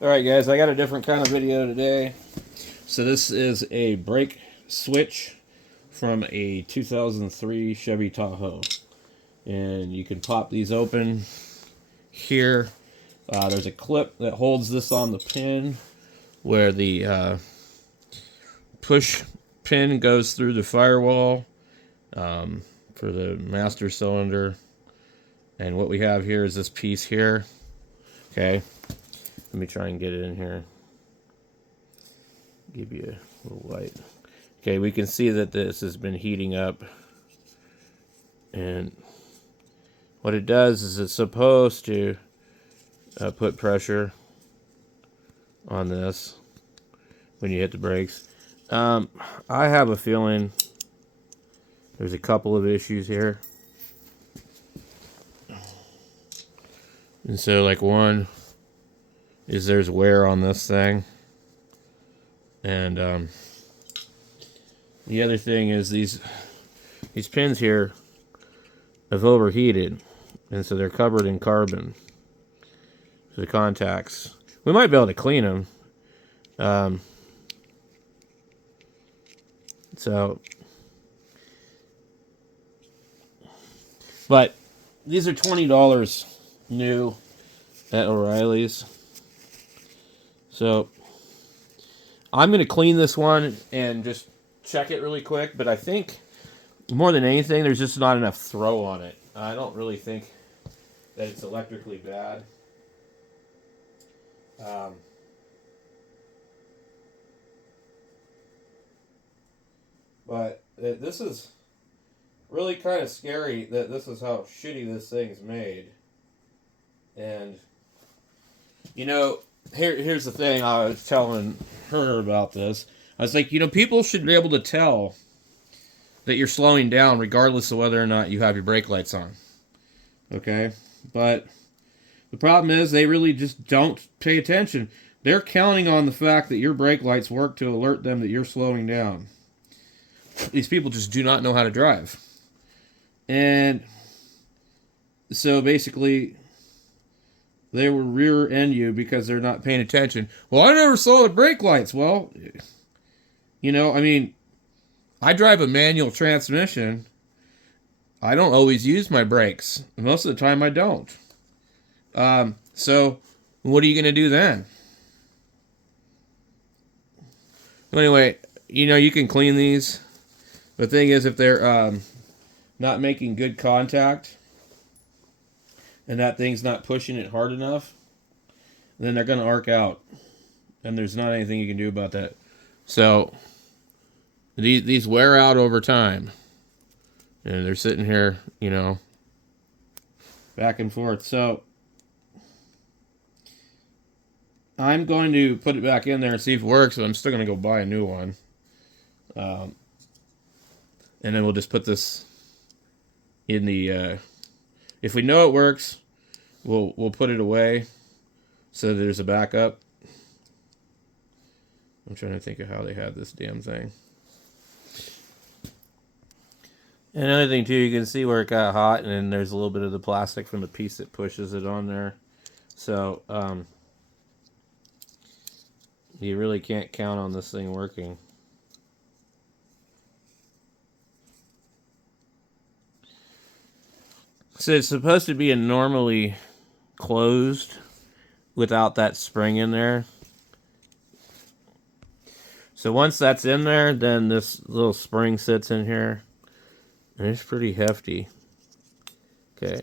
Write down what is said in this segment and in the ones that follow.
Alright guys, I got a different kind of video today. So this is a brake switch from a 2003 Chevy Tahoe. And you can pop these open here. There's a clip that holds this on the pin where the push pin goes through the firewall for the master cylinder. And what we have here is this piece here. Okay. Let me try and get it in here. Give you a little light. Okay, we can see that this has been heating up. And what it does is it's supposed to put pressure on this when you hit the brakes. I have a feeling there's a couple of issues here. And so, like, one is there's wear on this thing. And the other thing is these pins here have overheated, and so they're covered in carbon. So the contacts, we might be able to clean them. But these are $20 new at O'Reilly's. So I'm going to clean this one and just check it really quick. But I think more than anything, there's just not enough throw on it. I don't really think that it's electrically bad. But this is really kind of scary that this is how shitty this thing's made. And, you know, here's the thing. I was telling her about this. I was like, you know, people should be able to tell that you're slowing down regardless of whether or not you have your brake lights on. Okay? But the problem is they really just don't pay attention. They're counting on the fact that your brake lights work to alert them that you're slowing down. These people just do not know how to drive. And so basically, they will rear end you because they're not paying attention. Well, I never saw the brake lights. Well, you know, I mean, I drive a manual transmission. I don't always use my brakes. Most of the time, I don't. So what are you going to do then? Anyway, you know, you can clean these. The thing is, if they're not making good contact and that thing's not pushing it hard enough, then they're going to arc out. And there's not anything you can do about that. So these wear out over time. And they're sitting here, you know, back and forth. So I'm going to put it back in there and see if it works. But I'm still going to go buy a new one. And then we'll just put this in the... if we know it works, we'll put it away so that there's a backup. I'm trying to think of how they had this damn thing. And another thing too, you can see where it got hot, and then there's a little bit of the plastic from the piece that pushes it on there. So you really can't count on this thing working. So it's supposed to be a normally closed without that spring in there. So once that's in there, then this little spring sits in here. And it's pretty hefty. Okay.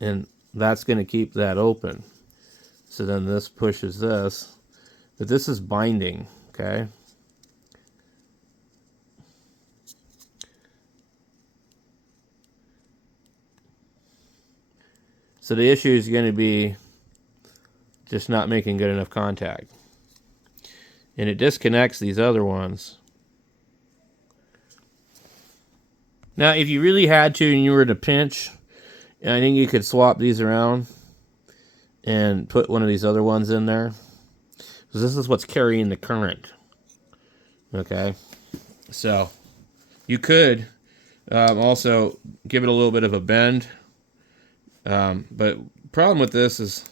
And that's going to keep that open. So then this pushes this. But this is binding. Okay. So the issue is going to be just not making good enough contact. And it disconnects these other ones. Now, if you really had to and you were in a pinch, I think you could swap these around and put one of these other ones in there. Because this is what's carrying the current. Okay? So, you could also give it a little bit of a bend. But problem with this is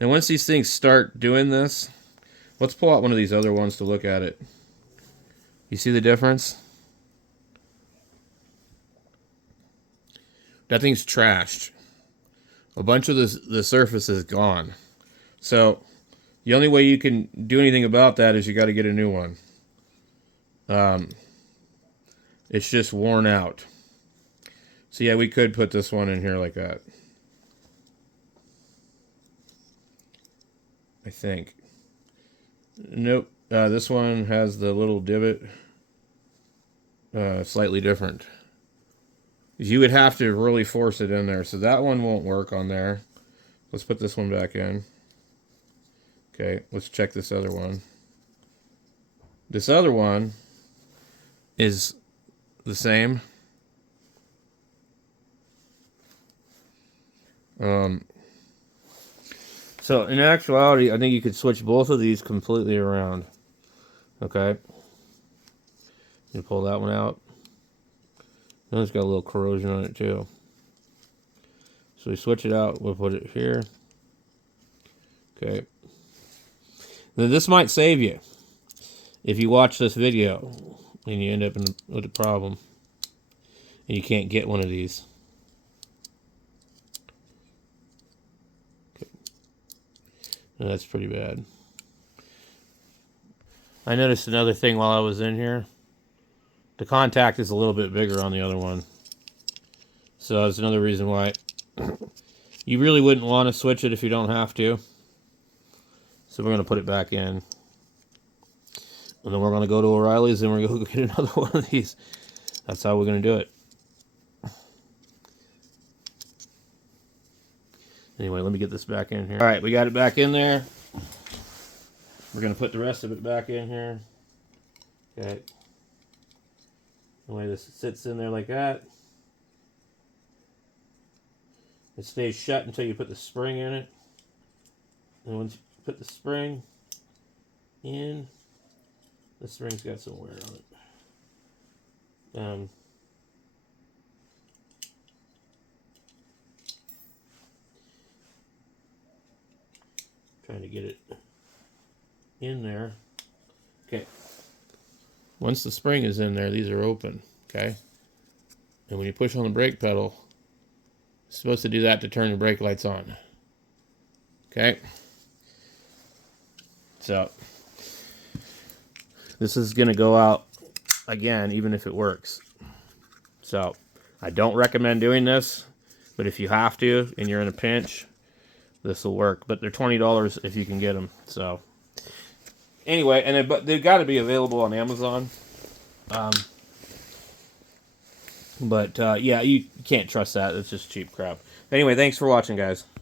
And once these things start doing this, let's pull out one of these other ones to look at it. You see the difference? That thing's trashed. A bunch of the surface is gone. So the only way you can do anything about that is you got to get a new one. It's just worn out. So yeah, we could put this one in here like that. I think. Nope. This one has the little divot. Slightly different. You would have to really force it in there. So that one won't work on there. Let's put this one back in. Okay, let's check this other one. This other one is the same. So in actuality, I think you could switch both of these completely around. Okay. You pull that one out. Then it's got a little corrosion on it too. So we switch it out, we'll put it here. Okay. Now this might save you if you watch this video and you end up with a problem and you can't get one of these. Okay. Now that's pretty bad. I noticed another thing while I was in here. The contact is a little bit bigger on the other one. So that's another reason why you really wouldn't want to switch it if you don't have to. So we're going to put it back in. And then we're going to go to O'Reilly's and we're going to get another one of these. That's how we're going to do it. Anyway, let me get this back in here. Alright, we got it back in there. We're going to put the rest of it back in here. Okay. The way this sits in there like that. It stays shut until you put the spring in it. And once you put the spring in, the spring's got some wear on it. Trying to get it in there. Okay. Once the spring is in there, these are open. Okay. And when you push on the brake pedal, it's supposed to do that to turn the brake lights on. Okay. So this is going to go out again, even if it works. So I don't recommend doing this, but if you have to and you're in a pinch, this will work. But they're $20 if you can get them. So anyway, but they've got to be available on Amazon. Yeah, you can't trust that. It's just cheap crap. Anyway, thanks for watching, guys.